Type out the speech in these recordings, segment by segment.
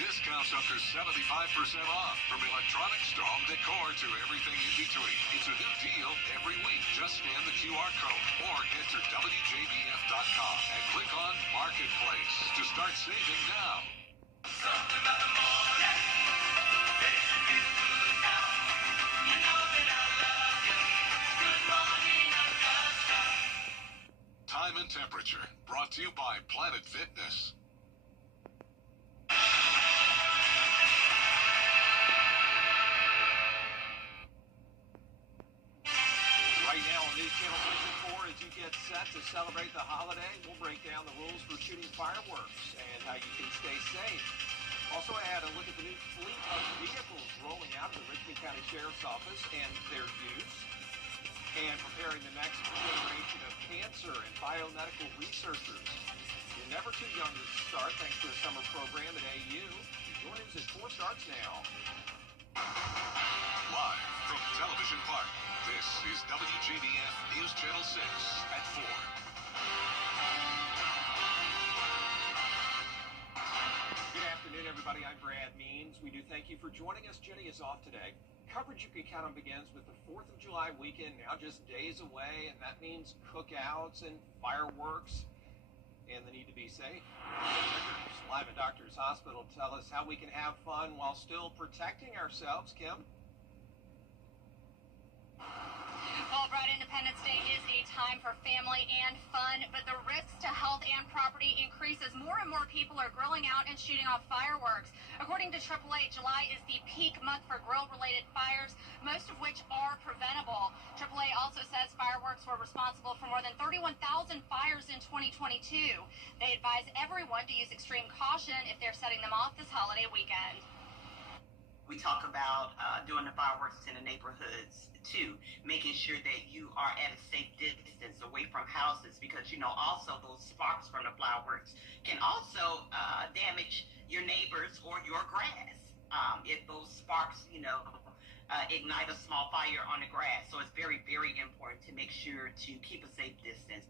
Discounts up to 75% off, from electronics to home decor to everything in between. It's a new deal every week. Just scan the QR code or head to WJBF.com and click on Marketplace to start saving now. Something about the morning. It should be good now. You know that I love you. Good morning, Augusta. Time and temperature brought to you by Planet Fitness. Right now on News Channel 54, as you get set to celebrate the holiday, we'll break down the rules for shooting fireworks and how you can stay safe. Also add a look at the new fleet of vehicles rolling out of the Richmond County Sheriff's Office and their use. And preparing the next generation of cancer and biomedical researchers. You're never too young to start thanks to a summer program at AU. Your news at 4 starts now. Live from Television Park, this is WJBF News Channel 6 at 4. Good afternoon, everybody. I'm Brad Means. We do thank you for joining us. Jenny is off today. Coverage you can count on begins with the 4th of July weekend, now just days away, and that means cookouts and fireworks and the need to be safe. Doctors live at Doctors Hospital tell us how we can have fun while still protecting ourselves. Kim? Well, Brad, Independence Day is a time for family and fun, but the risks to health and property increase as more and more people are grilling out and shooting off fireworks. According to AAA, July is the peak month for grill-related fires, most of which are preventable. AAA also says fireworks were responsible for more than 31,000 fires in 2022. They advise everyone to use extreme caution if they're setting them off this holiday weekend. We talk about doing the fireworks in the neighborhoods too, making sure that you are at a safe distance away from houses, because also those sparks from the fireworks can also damage your neighbors or your grass if those sparks ignite a small fire on the grass. So it's very, very important to make sure to keep a safe distance.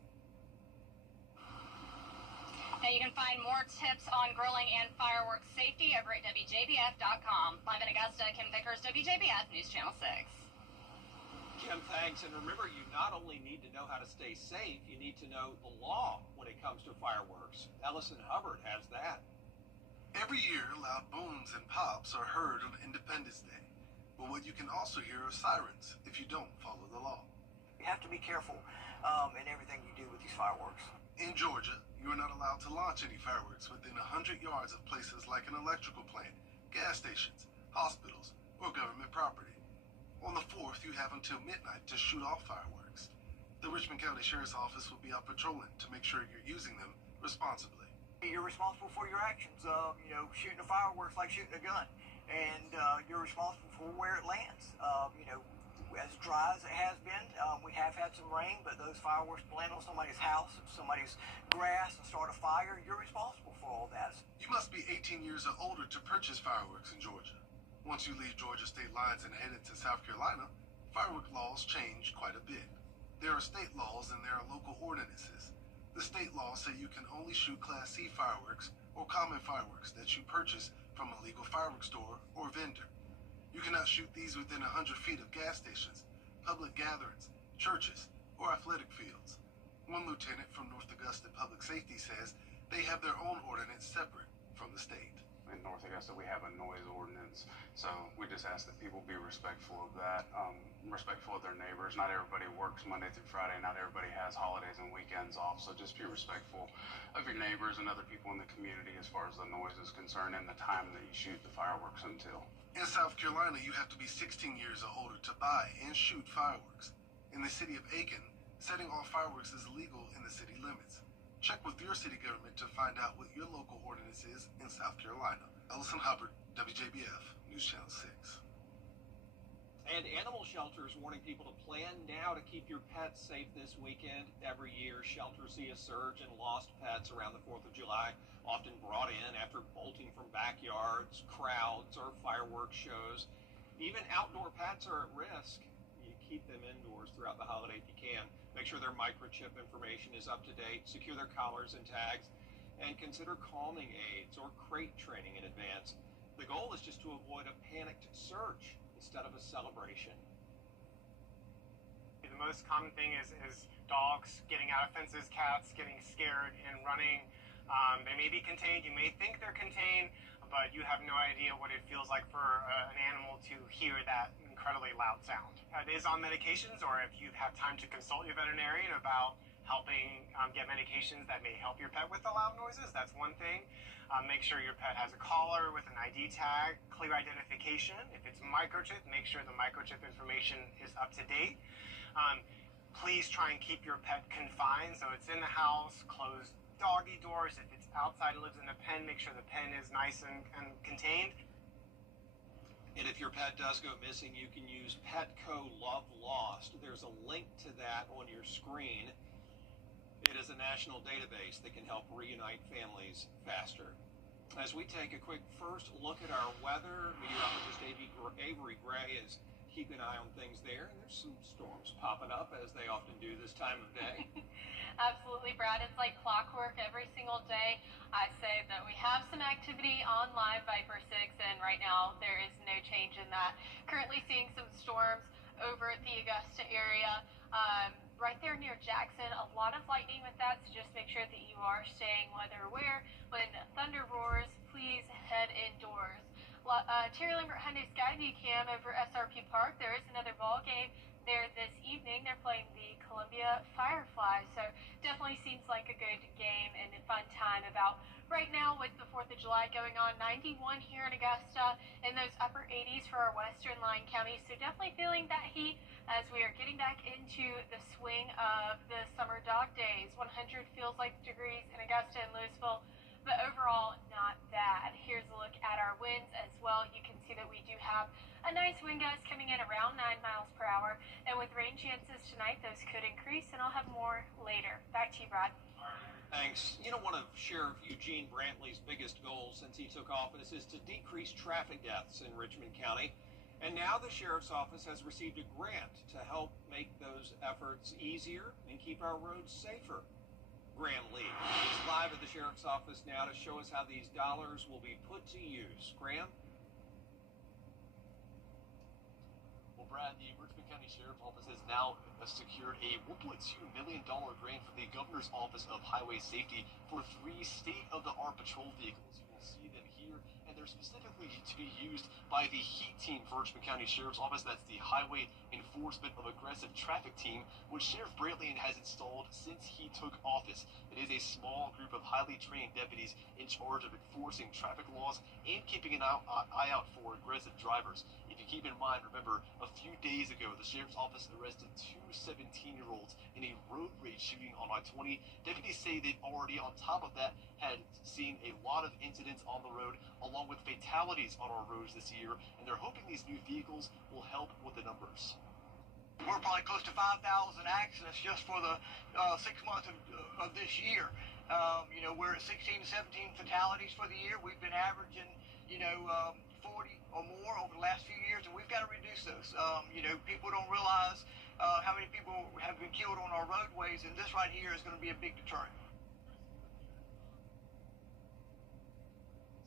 Now you can find more tips on grilling and fireworks safety over at WJBF.com. Live in Augusta, Kim Vickers, WJBF News Channel 6. Kim, thanks. And remember, you not only need to know how to stay safe, you need to know the law when it comes to fireworks. Ellison Hubbard has that. Every year, loud booms and pops are heard on Independence Day. But what you can also hear are sirens if you don't follow the law. You have to be careful in everything you do with these fireworks. In Georgia, you are not allowed to launch any fireworks within 100 yards of places like an electrical plant, gas stations, hospitals, or government property. On the 4th, you have until midnight to shoot off fireworks. The Richmond County Sheriff's Office will be out patrolling to make sure you're using them responsibly. You're responsible for your actions. Shooting a fireworks like shooting a gun, and you're responsible for where it lands. As dry as it has been, we have had some rain, but those fireworks land on somebody's house, somebody's grass, and start a fire. You're responsible for all that. You must be 18 years or older to purchase fireworks in Georgia. Once you leave Georgia state lines and head into South Carolina, firework laws change quite a bit. There are state laws and there are local ordinances. The state laws say you can only shoot Class C fireworks or common fireworks that you purchase from a legal fireworks store or vendor. You cannot shoot these within 100 feet of gas stations, public gatherings, churches, or athletic fields. One lieutenant from North Augusta Public Safety says they have their own ordinance separate from the state. In North Augusta, we have a noise ordinance, so we just ask that people be respectful of that, respectful of their neighbors. Not everybody works Monday through Friday. Not everybody has holidays and weekends off, so just be respectful of your neighbors and other people in the community as far as the noise is concerned and the time that you shoot the fireworks until. In South Carolina, you have to be 16 years or older to buy and shoot fireworks. In the city of Aiken, setting off fireworks is legal in the city limits. Check with your city government to find out what your local ordinance is in South Carolina. Ellison Hubbard, WJBF, News Channel 6. And animal shelters warning people to plan now to keep your pets safe this weekend. Every year, shelters see a surge in lost pets around the 4th of July, often brought in after bolting from backyards, crowds, or fireworks shows. Even outdoor pets are at risk. You keep them indoors throughout the holiday if you can. Make sure their microchip information is up to date. Secure their collars and tags. and consider calming aids or crate training in advance. The goal is just to avoid a panicked search instead of a celebration. The most common thing is dogs getting out of fences, cats getting scared and running. They may be contained, you may think they're contained, but you have no idea what it feels like for an animal to hear that incredibly loud sound. It is on medications, or if you have time to consult your veterinarian about helping get medications that may help your pet with the loud noises, that's one thing. Make sure your pet has a collar with an ID tag, clear identification. If it's microchip, make sure the microchip information is up to date. Please try and keep your pet confined, so it's in the house, closed doggy doors. If it's outside and lives in a pen, make sure the pen is nice and contained. And if your pet does go missing, you can use Petco Love Lost. There's a link to that on your screen. It is a national database that can help reunite families faster. As we take a quick first look at our weather, meteorologist Avery Gray is keeping an eye on things there, and there's some storms popping up, as they often do this time of day. Absolutely, Brad. It's like clockwork every single day. I say that we have some activity on Live Viper 6, and right now there is no change in that. Currently seeing some storms over at the Augusta area. Right there near Jackson, a lot of lightning with that, so just make sure that you are staying weather aware. When thunder roars, please head indoors. Terry Lambert Hyundai Skyview Cam over SRP Park. There is another ball game there this evening. They're playing the Columbia Fireflies, so definitely seems like a good game and a fun time. About right now with the 4th of July going on, 91 here in Augusta, and those upper 80s for our western line counties, so definitely feeling that heat as we are getting back into the swing of the summer dog days. 100 feels like degrees in Augusta and Louisville, but overall not bad. Here's a look at our winds as well. You can see that we do have a nice wind gust coming in around 9 miles per hour, and with rain chances tonight, those could increase, and I'll have more later. Back to you, Brad. Thanks. You know, one of Sheriff Eugene Brantley's biggest goals since he took office is to decrease traffic deaths in Richmond County. And now the Sheriff's Office has received a grant to help make those efforts easier and keep our roads safer. Graham Lee is live at the Sheriff's Office now to show us how these dollars will be put to use. Graham? Well, Brad, the Richmond County Sheriff's Office has now secured a $1.2 million grant from the Governor's Office of Highway Safety for 3 state-of-the-art patrol vehicles. You will see them here, and they're specifically to be used by the HEAT team for Richmond County Sheriff's Office. That's the Highway Enforcement of Aggressive Traffic team, which Sheriff Brantley has installed since he took office. It is a small group of highly trained deputies in charge of enforcing traffic laws and keeping an eye out for aggressive drivers. If you keep in mind, remember, a few days ago, the Sheriff's Office arrested 2 17-year-olds in a road rage shooting on I-20. Deputies say they've already, on top of that, had seen a lot of incidents on the road, along with fatalities on our roads this year, and they're hoping these new vehicles will help with the numbers. We're probably close to 5,000 accidents just for the 6 months of this year. We're at 16 to 17 fatalities for the year. We've been averaging, 40 or more over the last few years, and we've got to reduce those. People don't realize how many people have been killed on our roadways, and this right here is going to be a big deterrent.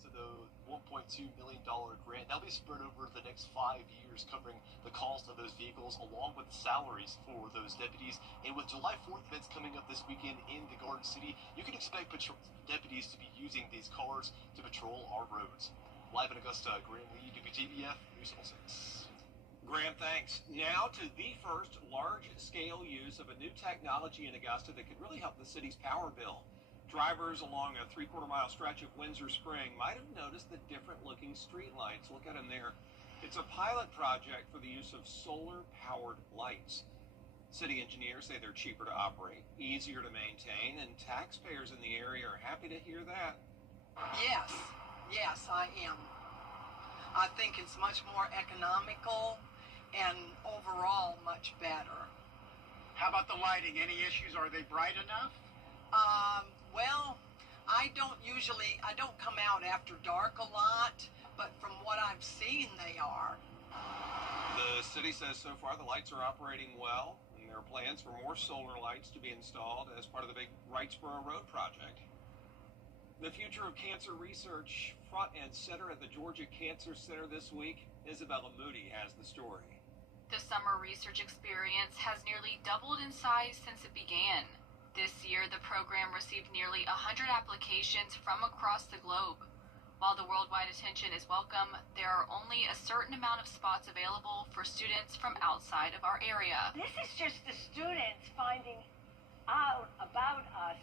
So the $1.2 million grant, that'll be spread over the next 5 years, covering the cost of those vehicles along with salaries for those deputies. And with July 4th events coming up this weekend in the Garden City, you can expect deputies to be using these cars to patrol our roads. Live in Augusta, Graham Lee, WJBF, News 6. Graham, thanks. Now to the first large-scale use of a new technology in Augusta that could really help the city's power bill. Drivers along a 3/4-mile stretch of Windsor Spring might have noticed the different-looking streetlights. Look at them there. It's a pilot project for the use of solar-powered lights. City engineers say they're cheaper to operate, easier to maintain, and taxpayers in the area are happy to hear that. Yes, I am. I think it's much more economical and overall much better. How about the lighting? Any issues? Are they bright enough? Well, I don't come out after dark a lot, but from what I've seen, they are. The city says so far the lights are operating well, and there are plans for more solar lights to be installed as part of the big Wrightsboro Road project. The future of cancer research, front and center at the Georgia Cancer Center this week. Isabella Moody has the story. The summer research experience has nearly doubled in size since it began. This year, the program received nearly 100 applications from across the globe. While the worldwide attention is welcome, there are only a certain amount of spots available for students from outside of our area. This is just the students finding out about us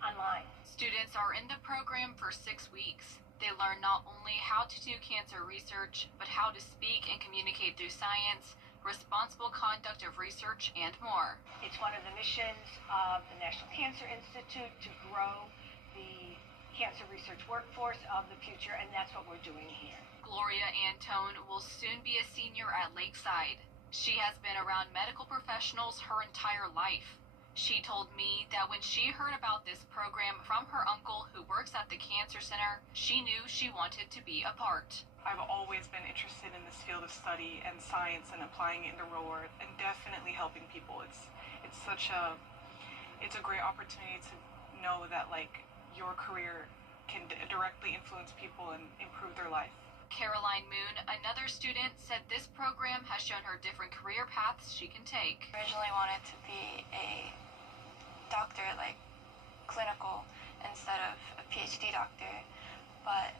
online. Students are in the program for 6 weeks. They learn not only how to do cancer research, but how to speak and communicate through science, responsible conduct of research, and more. It's one of the missions of the National Cancer Institute to grow the cancer research workforce of the future, and that's what we're doing here. Gloria Antone will soon be a senior at Lakeside. She has been around medical professionals her entire life. She told me that when she heard about this program from her uncle who works at the Cancer Center, she knew she wanted to be a part. I've always been interested in this field of study and science and applying it in the real world and definitely helping people. It's a great opportunity to know that your career can directly influence people and improve their life. Caroline Moon, another student, said this program has shown her different career paths she can take. I originally wanted to be a doctor, clinical, instead of a PhD doctor, but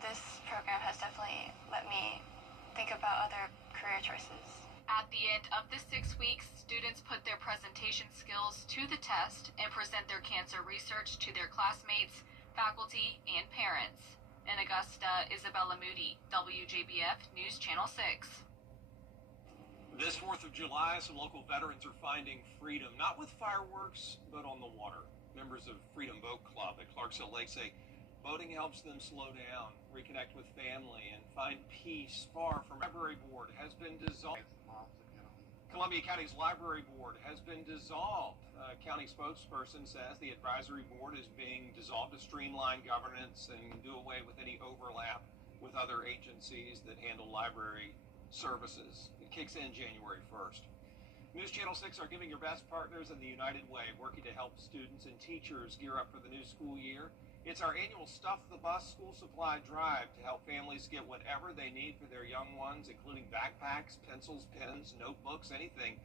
this program has definitely let me think about other career choices. At the end of the 6 weeks, students put their presentation skills to the test and present their cancer research to their classmates, faculty, and parents. In Augusta, Isabella Moody, WJBF News Channel 6. This 4th of July, some local veterans are finding freedom, not with fireworks, but on the water. Members of Freedom Boat Club at Clarksville Lake say boating helps them slow down, reconnect with family, and find peace far from library board has been dissolved. Columbia County's library board has been dissolved. A county spokesperson says the advisory board is being dissolved to streamline governance and do away with any overlap with other agencies that handle library services. It kicks in January 1st. News Channel 6 are giving your best partners in the United Way, working to help students and teachers gear up for the new school year. It's our annual Stuff the Bus school supply drive to help families get whatever they need for their young ones, including backpacks, pencils, pens, notebooks, anything.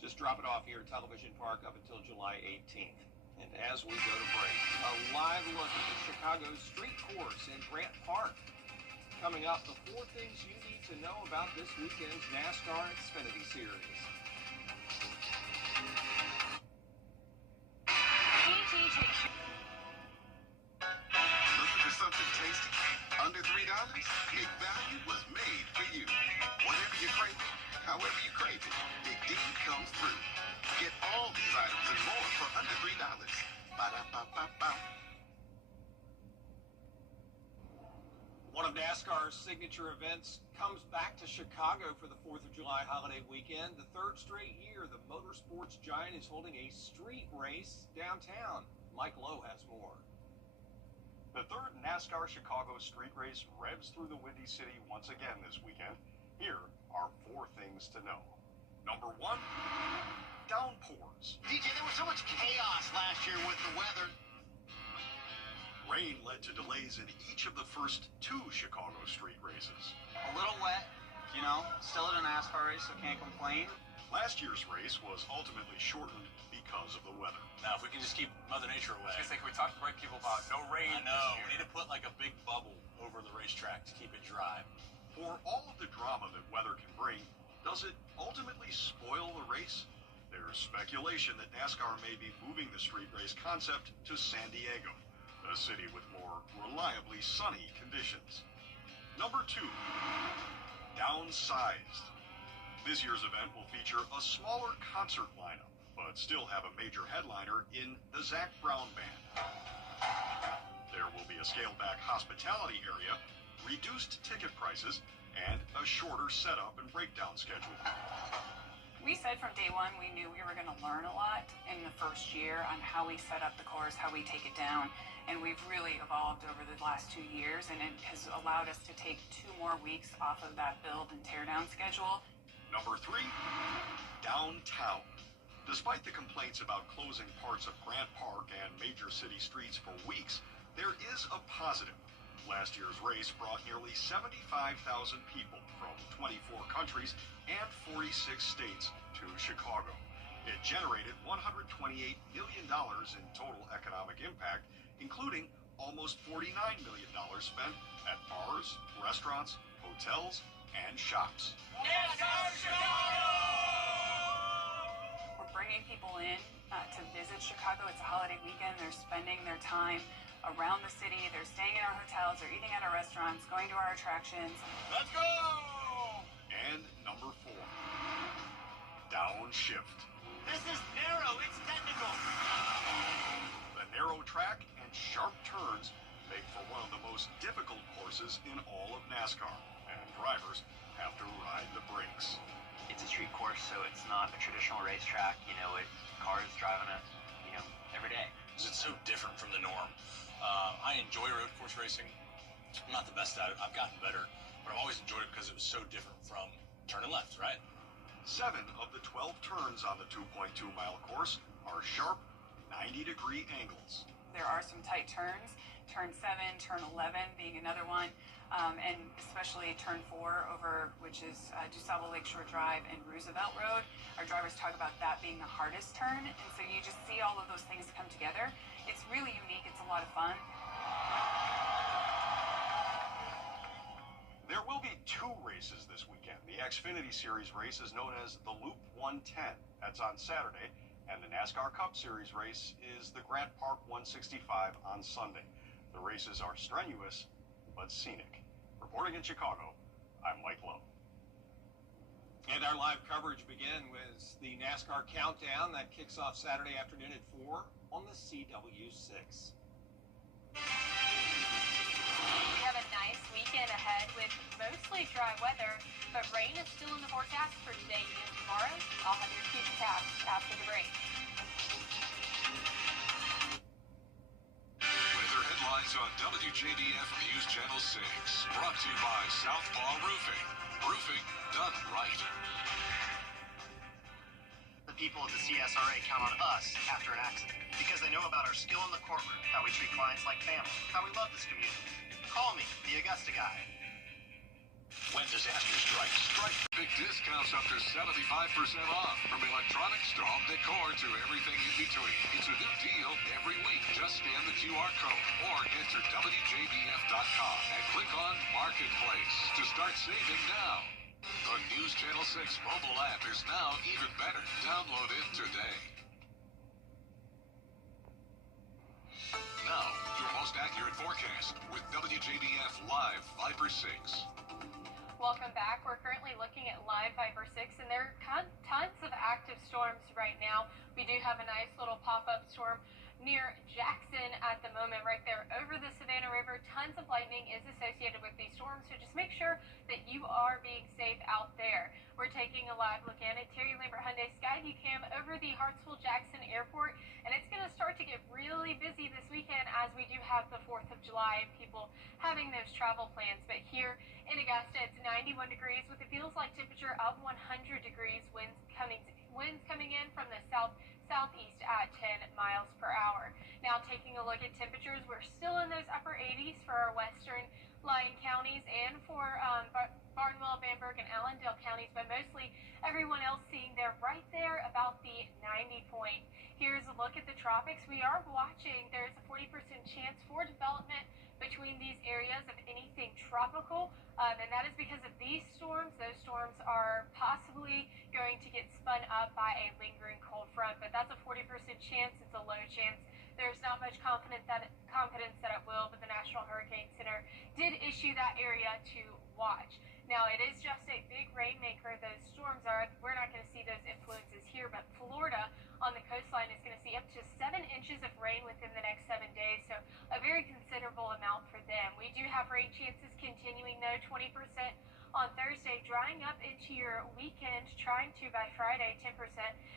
Just drop it off here at Television Park up until July 18th. And as we go to break, a live look at the Chicago Street Course in Grant Park. Coming up, the 4 things you need to know about this weekend's NASCAR Xfinity Series. Looking for something tasty? Under $3? McValue was made for you. Whatever you crave it, however you crave it, Big D comes through. Get all these items and more for under $3. Ba-da-ba-ba-ba. One of NASCAR's signature events comes back to Chicago for the 4th of July holiday weekend. The 3rd straight year, the motorsports giant is holding a street race downtown. Mike Lowe has more. The 3rd NASCAR Chicago street race revs through the Windy City once again this weekend. Here are 4 things to know. Number 1, downpours. DJ, there was so much chaos last year with the weather. Rain led to delays in each of the first 2 Chicago street races. A little wet, still at a NASCAR race, so can't complain. Last year's race was ultimately shortened because of the weather. Now, if we can just keep Mother Nature away. I think we talked to people about no rain. I know. We need to put a big bubble over the racetrack to keep it dry. For all of the drama that weather can bring, does it ultimately spoil the race? There's speculation that NASCAR may be moving the street race concept to San Diego, a city with more reliably sunny conditions. Number 2, downsized. This year's event will feature a smaller concert lineup, but still have a major headliner in the Zac Brown Band. There will be a scaled-back hospitality area, reduced ticket prices, and a shorter setup and breakdown schedule. We said from day one we knew we were going to learn a lot in the first year on how we set up the course, how we take it down, and we've really evolved over the last 2 years, and it has allowed us to take 2 more weeks off of that build and tear down schedule. Number 3, downtown. Despite the complaints about closing parts of Grant Park and major city streets for weeks, there is a positive. Last year's race brought nearly 75,000 people from 24 countries and 46 states to Chicago. It generated $128 million in total economic impact, including almost $49 million spent at bars, restaurants, hotels, and shops. NASCAR Chicago! We're bringing people in to visit Chicago. It's a holiday weekend. They're spending their time around the city. They're staying in our hotels. They're eating at our restaurants, going to our attractions. Let's go! And number 4, downshift. This is narrow. It's technical. The narrow track and sharp turns make for one of the most difficult courses in all of NASCAR, and drivers have to ride the brakes. It's a street course, so it's not a traditional racetrack. Cars driving it, every day. It's so different from the norm. I enjoy road course racing. I'm not the best at it. I've gotten better, but I've always enjoyed it because it was so different from turning left, right? 7 of the 12 turns on the 2.2-mile course are sharp, 90-degree angles. There are some tight turns. Turn 7, turn 11 being another one, and especially turn 4 over, which is DuSable Lakeshore Drive and Roosevelt Road. Our drivers talk about that being the hardest turn, and so you just see all of those things come together. It's really unique. It's a lot of fun. There will be 2 races this weekend. The Xfinity Series race is known as the Loop 110. That's on Saturday. And the NASCAR Cup Series race is the Grant Park 165 on Sunday. The races are strenuous, but scenic. Reporting in Chicago, I'm Mike Lowe. And our live coverage begins with the NASCAR Countdown that kicks off Saturday afternoon at 4 on the CW6. We have a nice weekend ahead with mostly dry weather, but rain is still in the forecast for today and tomorrow. I'll have your futurecast after the break. Weather headlines on WJBF News Channel 6. Brought to you by Southpaw Roofing. Roofing done right. The people at the CSRA count on us after an accident because they know about our skill in the courtroom, how we treat clients like family, how we love this community. Call me, the Augusta guy. When disaster strikes, strike big discounts up to 75% off. From electronics to home decor to everything in between. It's a new deal every week. Just scan the QR code or enter WJBF.com and click on Marketplace to start saving now. The News Channel 6 mobile app is now even better. Download it today. Now, your most accurate forecast with WJBF Live Viper 6. Welcome back. We're currently looking at live Viper 6, and there are tons of active storms right now. We do have a nice little pop-up storm near Jackson at the moment, right there over the Savannah River. Tons of lightning is associated with these storms, so just make sure that you are being safe out there. We're taking a live look in at Terry Lambert Hyundai Skyview Cam over the Hartsville-Jackson Airport, and it's going to start to get really busy this weekend as we do have the 4th of July and people having those travel plans. But here in Augusta, it's 91 degrees with a feels like temperature of 100 degrees. Winds coming in from the southeast at 10 miles per hour. Now taking a look at temperatures, we're still in those upper 80s for our western line counties and for Barnwell, Bamberg, and Allendale counties, but mostly everyone else seeing they're right there about the 90 point. Here's a look at the tropics. We are watching. There's a 40% chance for development between these areas of anything tropical, and that is because of these storms. Those storms are possibly going to get spun up by a lingering cold front, but that's a 40% chance. It's a low chance. There's not much confidence that it will, but the National Hurricane Center did issue that area to watch. Now, it is just a big rainmaker. Those storms are, we're not going to see those influences here, but Florida on the coastline is going to see up to 7 inches of rain within the next 7 days, so a very considerable amount for them. We do have rain chances continuing, though, 20% on Thursday, drying up into your weekend, trying to by Friday, 10%,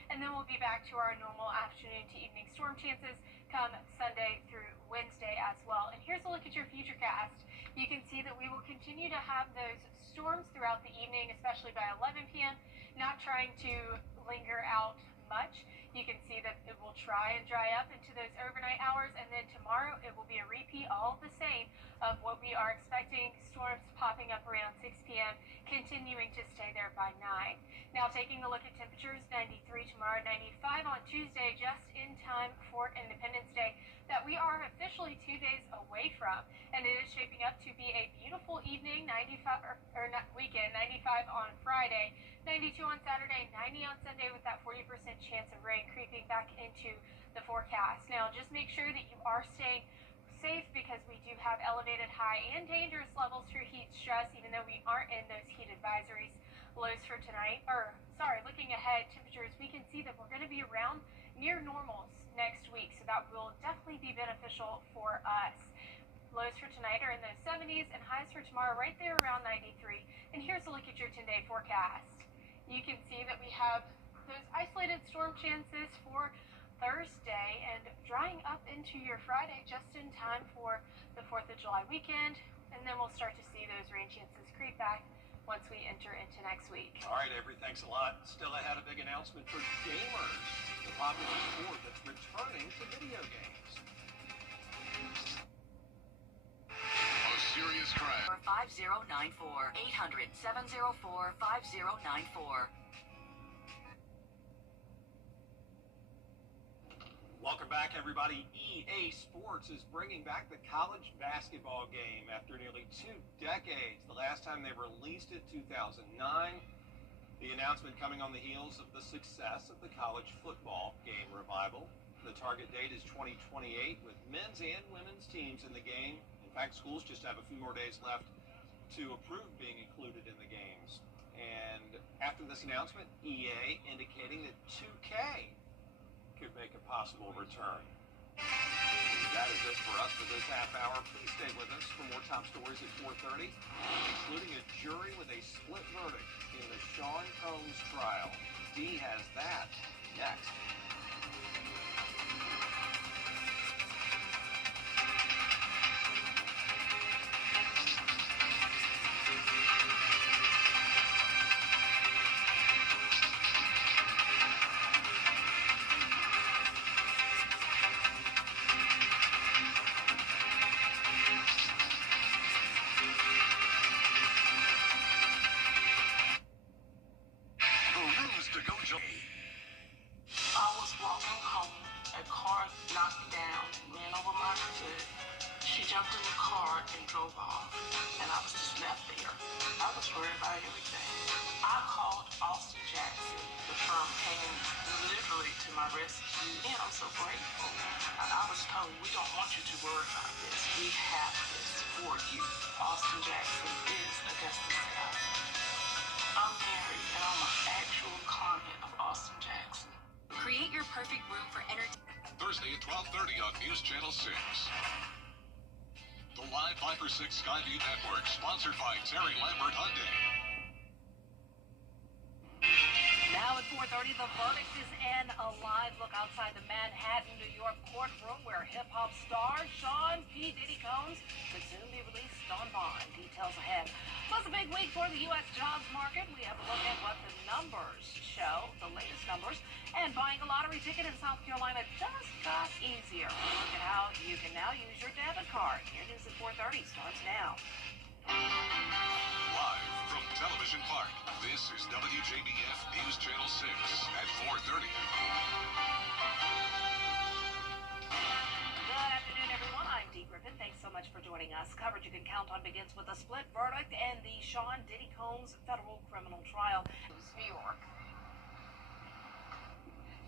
and then we'll be back to our normal afternoon to evening storm chances come Sunday through Wednesday as well. And here's a look at your futurecast. You can see that we will continue to have those storms throughout the evening, especially by 11 p.m., not trying to linger out much. You can see that it will try and dry up into those overnight hours, and then tomorrow it will be a repeat repeat all the same of what we are expecting. Storms popping up around 6 p.m., continuing to stay there by 9. Now taking a look at temperatures, 93 tomorrow, 95 on Tuesday, just in time for Independence Day, that we are officially 2 days away from. And it is shaping up to be a beautiful evening, 95 or not weekend, 95 on Friday, 92 on Saturday, 90 on Sunday, with that 40% chance of rain creeping back into the forecast. Now just make sure that you are staying safe, because we do have elevated high and dangerous levels for heat stress, even though we aren't in those heat advisories. Lows for tonight, looking ahead, temperatures, we can see that we're going to be around near normals next week, so that will definitely be beneficial for us. Lows for tonight are in the 70s, and highs for tomorrow right there around 93. And here's a look at your 10-day forecast. You can see that we have those isolated storm chances for Thursday and drying up into your Friday just in time for the 4th of July weekend. And then we'll start to see those rain chances creep back once we enter into next week. All right, Avery, thanks a lot. Still ahead, a big announcement for gamers. The popular sport that's returning to video games. A serious crime. 5094 800-704-5094. Welcome back, everybody. EA Sports is bringing back the college basketball game after nearly 2 decades. The last time they released it, 2009. The announcement coming on the heels of the success of the college football game revival. The target date is 2028, with men's and women's teams in the game. In fact, schools just have a few more days left to approve being included in the games. And after this announcement, EA indicating that 2K could make a possible return. That is it for us for this half hour. Please stay with us for more top stories at 4:30, including a jury with a split verdict in the Sean Combs trial. Dee has that next. Thursday at 12:30 on News Channel 6. The live 5/6 Skyview Network, sponsored by Terry Lambert Hyundai. Now at 4:30, the verdict is in. A live look outside the Manhattan, New York courtroom where hip-hop star Sean P. Diddy Combs could soon be released on bond. Details ahead. Plus a big week for the U.S. jobs market. We have a look at what the numbers show, the latest numbers, and buying a lottery ticket in South Carolina just got easier. Look at how you can now use your debit card. Your news at 4:30 starts now. Live from Television Park, this is WJBF News Channel 6 at 4:30. Good afternoon, everyone. I'm Dee Griffin. Thanks so much for joining us. Coverage you can count on begins with a split verdict in the Sean Diddy Combs federal criminal trial. New York.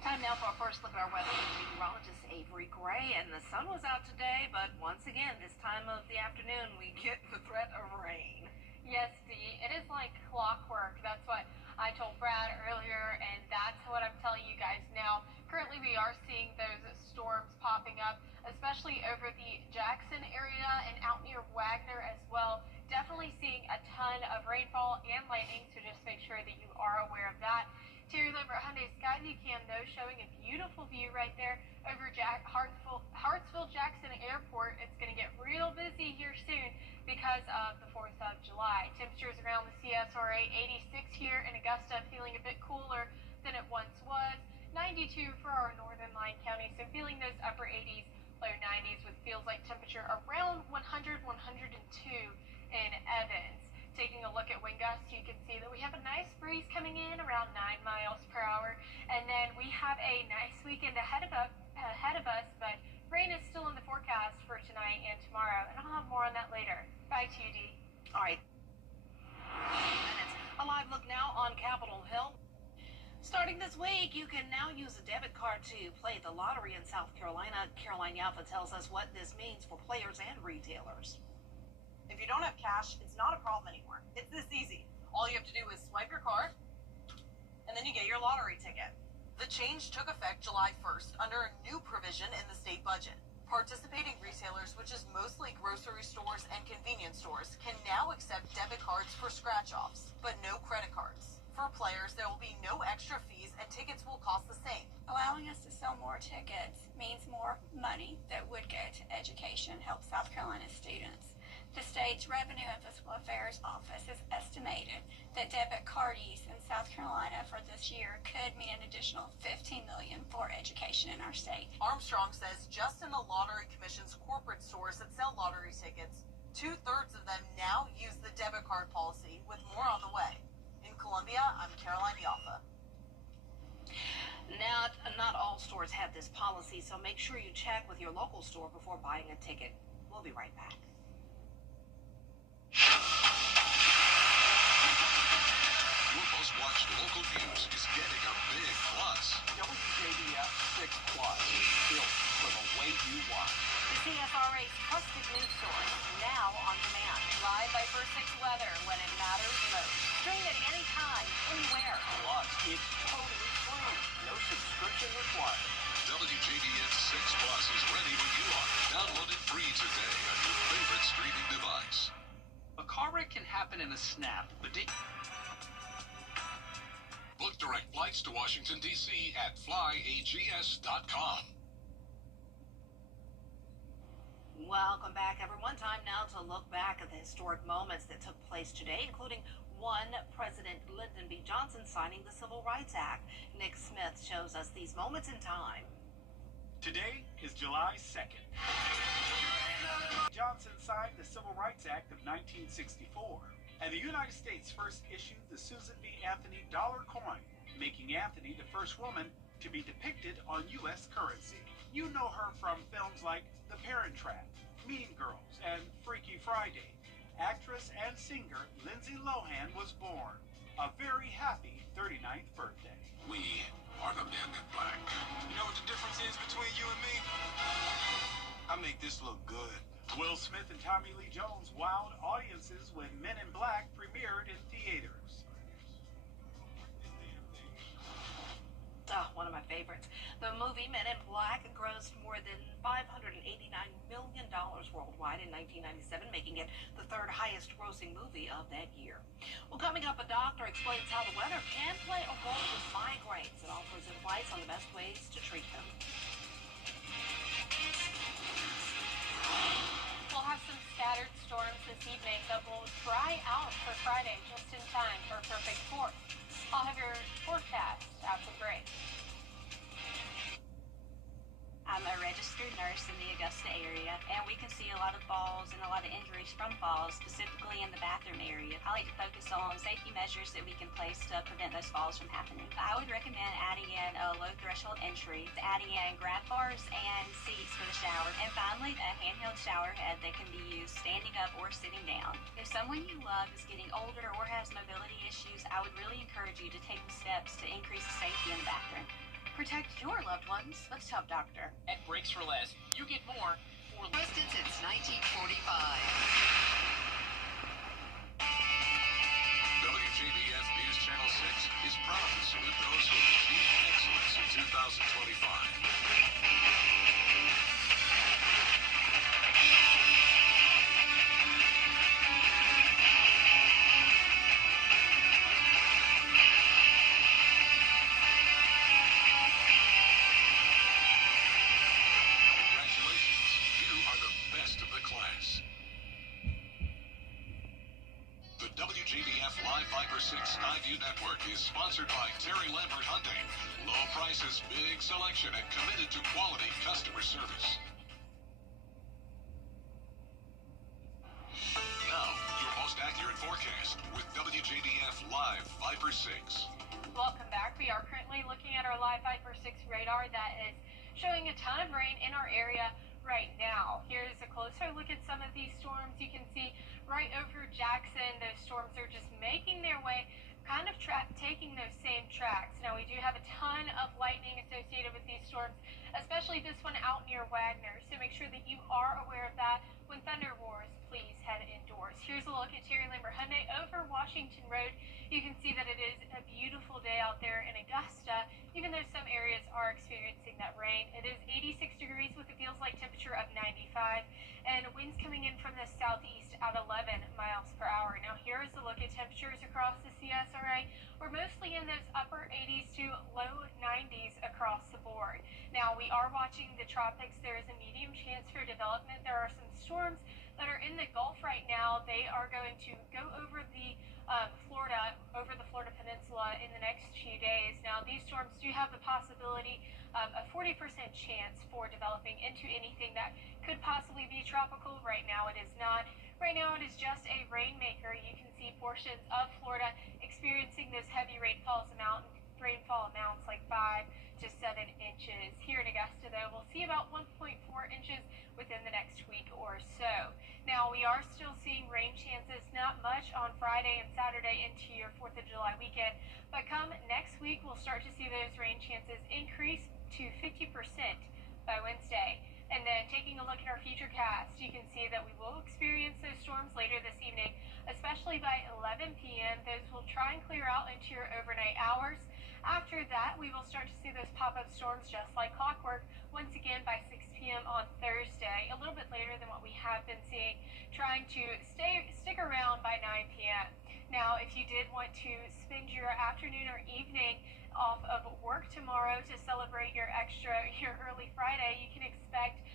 Time now for our first look at our weather with meteorologist Avery Gray. And the sun was out today, but once again, this time of the afternoon, we get the threat of rain. Yes, Dee, it is like clockwork. That's what I told Brad earlier, and that's what I'm telling you guys now. Currently, we are seeing those storms popping up, especially over the Jackson area and out near Wagner as well. Definitely seeing a ton of rainfall and lightning, so just make sure that you are aware of that. Terry Lambert Hyundai Skyview Cam, though, showing a beautiful view right there over Hartsfield-Jackson Airport. It's going to get real busy here soon because of the 4th of July. Temperatures around the CSRA, 86 here in Augusta, feeling a bit cooler than it once was. 92 for our northern line counties, so feeling those upper 80s Low 90s with feels like temperature around 100, 102 in Evans. Taking a look at wind gusts, you can see that we have a nice breeze coming in around 9 miles per hour. And then we have a nice weekend ahead of us, but rain is still in the forecast for tonight and tomorrow. And I'll have more on that later. Back to you, Dee. All right. A live look now on Capitol Hill. Starting this week, you can now use a debit card to play the lottery in South Carolina. Caroline Yaffa tells us what this means for players and retailers. If you don't have cash, it's not a problem anymore. It's this easy. All you have to do is swipe your card, and then you get your lottery ticket. The change took effect July 1st under a new provision in the state budget. Participating retailers, which is mostly grocery stores and convenience stores, can now accept debit cards for scratch-offs, but no credit cards. For players, there will be no extra fees and tickets will cost the same. Allowing us to sell more tickets means more money that would go to education, help South Carolina students. The state's Revenue and Fiscal Affairs Office has estimated that debit card use in South Carolina for this year could mean an additional $15 million for education in our state. Armstrong says just in the Lottery Commission's corporate stores that sell lottery tickets, 2/3 of them now use the debit card policy, with more on the way. In Columbia, I'm Caroline Yaffa. Now, not all stores have this policy, so make sure you check with your local store before buying a ticket. We'll be right back. Your most watched local news is getting a big plus. WJBF 6 Plus, built for the way you watch. The CSRA's trusted news source, now on demand. Live Viper 6 weather when it matters most. Stream it anytime, anywhere. Plus, it's totally free. No subscription required. WJBF 6 Plus is ready when you are. Download it free today on your favorite streaming device. A car wreck can happen in a snap, but book direct flights to Washington, D.C. at flyags.com. Welcome back, everyone. Time now to look back at the historic moments that took place today, including one, President Lyndon B. Johnson signing the Civil Rights Act. Nick Smith shows us these moments in time. Today is July 2nd. Johnson signed the Civil Rights Act of 1964, and the United States first issued the Susan B. Anthony dollar coin, making Anthony the first woman to be depicted on U.S. currency. You know her from films like The Parent Trap, Mean Girls, and Freaky Friday. Actress and singer Lindsay Lohan was born. A very happy 39th birthday. We are the men in black. You know what the difference is between you and me? I make this look good. Will Smith and Tommy Lee Jones wowed audiences when Men in Black premiered in theaters. One of my favorites. The movie Men in Black grossed more than $589 million worldwide in 1997, making it the third highest grossing movie of that year. Well, coming up, a doctor explains how the weather can play a role with migraines and offers advice on the best ways to treat them. We'll have some scattered storms this evening that will dry out for Friday just in time for a perfect 4th. I'll have your forecast after the break. I'm a registered nurse in the Augusta area, and we can see a lot of falls and a lot of injuries from falls, specifically in the bathroom area. I like to focus on safety measures that we can place to prevent those falls from happening. I would recommend adding in a low threshold entry, adding in grab bars and seats for the shower, and finally a handheld shower head that can be used standing up or sitting down. If someone you love is getting older or has mobility issues, I would really encourage you to take the steps to increase the safety in the bathroom. Protect your loved ones. Let's Top Doctor. At Brakes for Less, you get more for less since 1945. WJBF News Channel 6 is proud to salute those who have achieved excellence in 2025. Network is sponsored by Terry Lambert Hyundai. Low prices, big selection, and committed to quality customer service. WJBF Live Viper 6. Welcome back. We are currently looking at our live Viper 6 radar that is showing a ton of rain in our area right now. Here's a closer look at some of these storms. You can see right over Jackson, those storms are just making their way, kind of taking those same tracks. Now, we do have a ton of lightning associated with these storms, especially this one out near Wagner. So make sure that you are aware of that. When thunder roars, please head indoors. Here's a look at Terry Limber Hyundai over Washington Road. You can see that it is a beautiful day out there in Augusta, even though some areas are experiencing that rain. It is 86 degrees with a feels like temperature of 95, and winds coming in from the southeast at 11 miles per hour. Now, here is a look at temperatures across the CSRA. We're mostly in those upper 80s to low 90s across the board. Now, we are watching the tropics. There is a medium chance for development. There are some storms that are in the Gulf right now. They are going to go over the Florida Peninsula in the next few days. Now, these storms do have the possibility of a 40% chance for developing into anything that could possibly be tropical. Right now, it is not. Right now, it is just a rainmaker. You can see portions of Florida experiencing those heavy rainfall amounts like 5 to 7 inches. Here in Augusta, though, we'll see about 1.4 inches within the next week or so. Now, we are still seeing rain chances, not much on Friday and Saturday into your 4th of July weekend, but come next week, we'll start to see those rain chances increase to 50% by Wednesday. And then taking a look at our futurecast, you can see that we will experience those storms later this evening, especially by 11 p.m. Those will try and clear out into your overnight hours. After that, we will start to see those pop-up storms just like clockwork once again by 6 p.m. on Thursday, a little bit later than what we have been seeing, trying to stick around by 9 p.m. Now, if you did want to spend your afternoon or evening off of work tomorrow to celebrate your early Friday, you can expect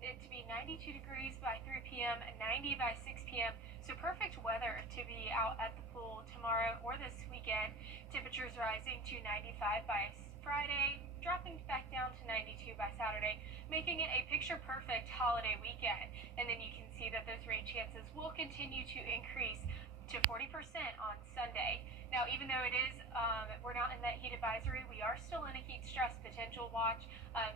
it to be 92 degrees by 3 p.m. and 90 by 6 p.m. So perfect weather to be out at the pool tomorrow or this weekend. Temperatures rising to 95 by Friday, dropping back down to 92 by Saturday, making it a picture-perfect holiday weekend. And then you can see that those rain chances will continue to increase to 40% on Sunday. Now, even though it is, we're not in that heat advisory, we are still in a heat stress potential watch,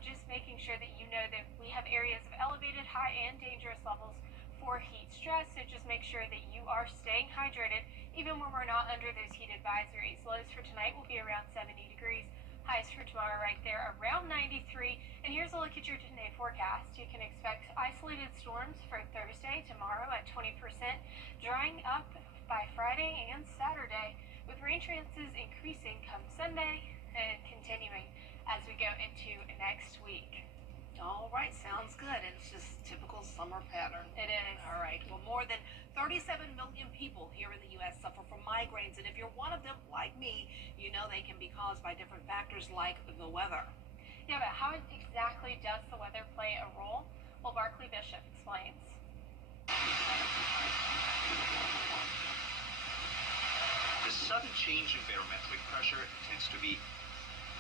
just making sure that you know that we have areas of elevated, high, and dangerous levels for heat stress. So just make sure that you are staying hydrated, even when we're not under those heat advisories. Lows for tonight will be around 70 degrees. Highs for tomorrow right there around 93. And here's a look at your 10-day forecast. You can expect isolated storms for Thursday, tomorrow at 20%, drying up by Friday and Saturday, with rain chances increasing come Sunday and continuing as we go into next week. All right, sounds good. And it's just typical summer pattern. It is. All right. Well, more than 37 million people here in the U.S. suffer from migraines. And if you're one of them, like me, you know they can be caused by different factors like the weather. Yeah, but how exactly does the weather play a role? Well, Barclay Bishop explains. The sudden change in barometric pressure tends to be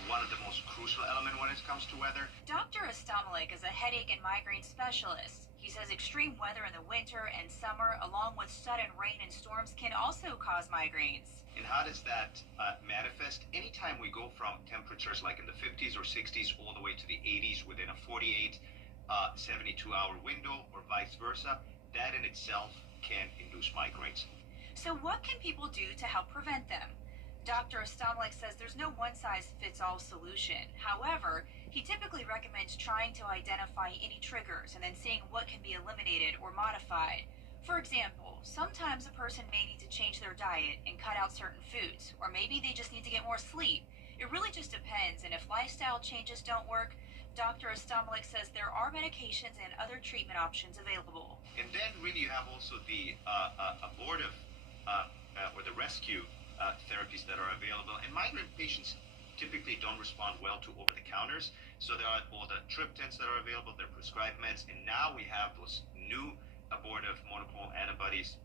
one of the most crucial elements when it comes to weather. Dr. Ostamalik is a headache and migraine specialist. He says extreme weather in the winter and summer, along with sudden rain and storms, can also cause migraines. And how does that manifest? Anytime we go from temperatures like in the 50s or 60s all the way to the 80s within a 48, 72-hour window or vice versa, that in itself can induce migraines. So what can people do to help prevent them? Dr. Ostamalik says there's no one-size-fits-all solution. However, he typically recommends trying to identify any triggers and then seeing what can be eliminated or modified. For example, sometimes a person may need to change their diet and cut out certain foods, or maybe they just need to get more sleep. It really just depends, and if lifestyle changes don't work, Dr. Ostamalik says there are medications and other treatment options available. And then really you have also the abortive or the rescue therapies that are available. And migraine patients typically don't respond well to over-the-counters. So there are all the triptans that are available, they're prescribed meds, and now we have those new abortive monoclonal antibodies,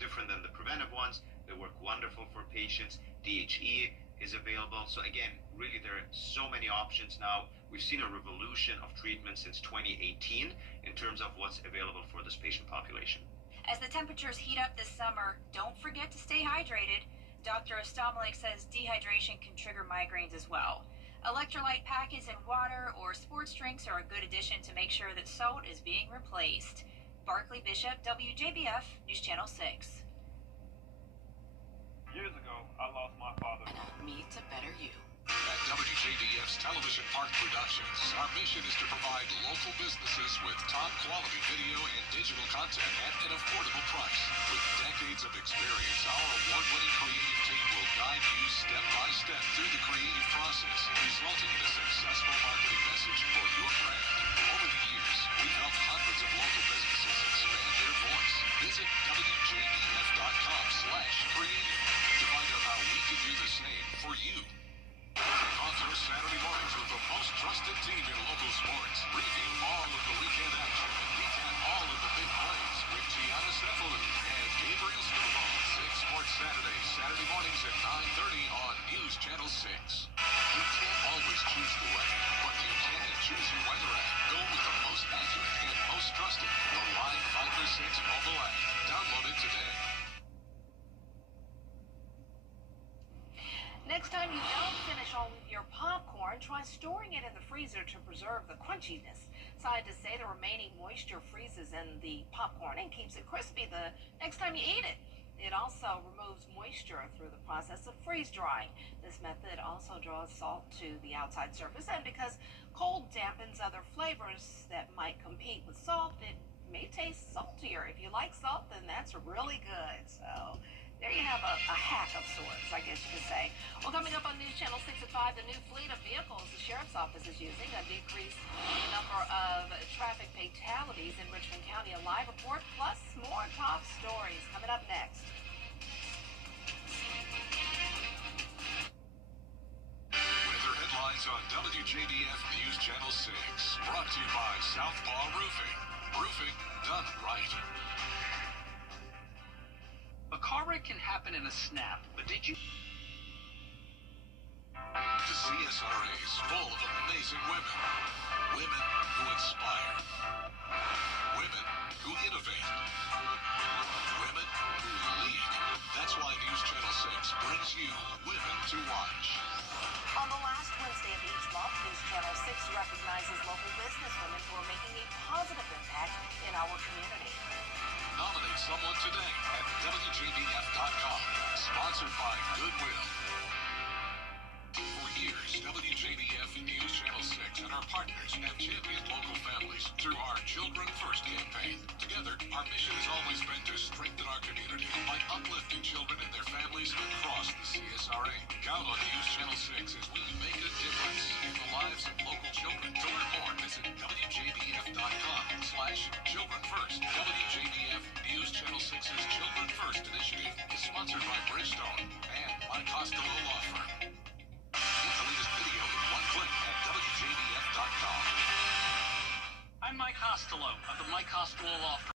different than the preventive ones. They work wonderful for patients. DHE is available. So again, really there are so many options now. We've seen a revolution of treatment since 2018 in terms of what's available for this patient population. As the temperatures heat up this summer, don't forget to stay hydrated. Dr. Ostomalik says dehydration can trigger migraines as well. Electrolyte packets in water or sports drinks are a good addition to make sure that salt is being replaced. Barkley Bishop, WJBF, News Channel 6. Years ago, I lost my father. Meet a better you. At WJBF's Television Park Productions, our mission is to provide local businesses with top quality video and digital content at an affordable price. With decades of experience, our award-winning creative team will guide you step by step through the creative process, resulting in a successful marketing message for your brand. Over the years, we've helped hundreds of local businesses expand their voice. Visit WJBF.com/creative to find out how we can do the same for you. Kick off your Saturday mornings with the most trusted team in local sports. Review all of the weekend action and recap all of the big plays with Gianna Cephalou and Gabriel Snowball. 6 Sports Saturdays, Saturday mornings at 9:30 on News Channel 6. You can't always choose the weather, but you can choose your weather app. Go with the most accurate and most trusted, the Line 536 mobile app. Download it today. Next time you don't finish all of your popcorn, try storing it in the freezer to preserve the crunchiness. Scientists say the remaining moisture freezes in the popcorn and keeps it crispy the next time you eat it. It also removes moisture through the process of freeze drying. This method also draws salt to the outside surface, and because cold dampens other flavors that might compete with salt, it may taste saltier. If you like salt, then that's really good. So there you have a hack of sorts, I guess you could say. Well, coming up on News Channel 6 at 5, the new fleet of vehicles the Sheriff's Office is using, a decrease in the number of traffic fatalities in Richmond County, a live report, plus more top stories coming up next. Weather headlines on WJBF News Channel 6. Brought to you by Southpaw Roofing. Roofing done right. A car wreck can happen in a snap, but did you? The CSRA is full of amazing women. Women who inspire. Women who innovate. Women who lead. That's why News Channel 6 brings you Women to Watch. On the last Wednesday of each month, News Channel 6 recognizes local businesswomen who are making a positive impact in our community. Nominate someone today at WJBF.com. Sponsored by Goodwill. For years, WJBF and News Channel 6 and our partners have championed local families through our Children First campaign. Together, our mission has always been to strengthen our community by uplifting children and their families across the CSRA. Count on News Channel 6 as we make a difference in the lives of local children. To learn more, visit WJBF.com/Children First. WJBF News Channel 6's Children First initiative is sponsored by Bridgestone and Mike Costello Law Firm. Get the latest video in one click at WJBF.com. I'm Mike Costello of the Mike Costello Law Firm.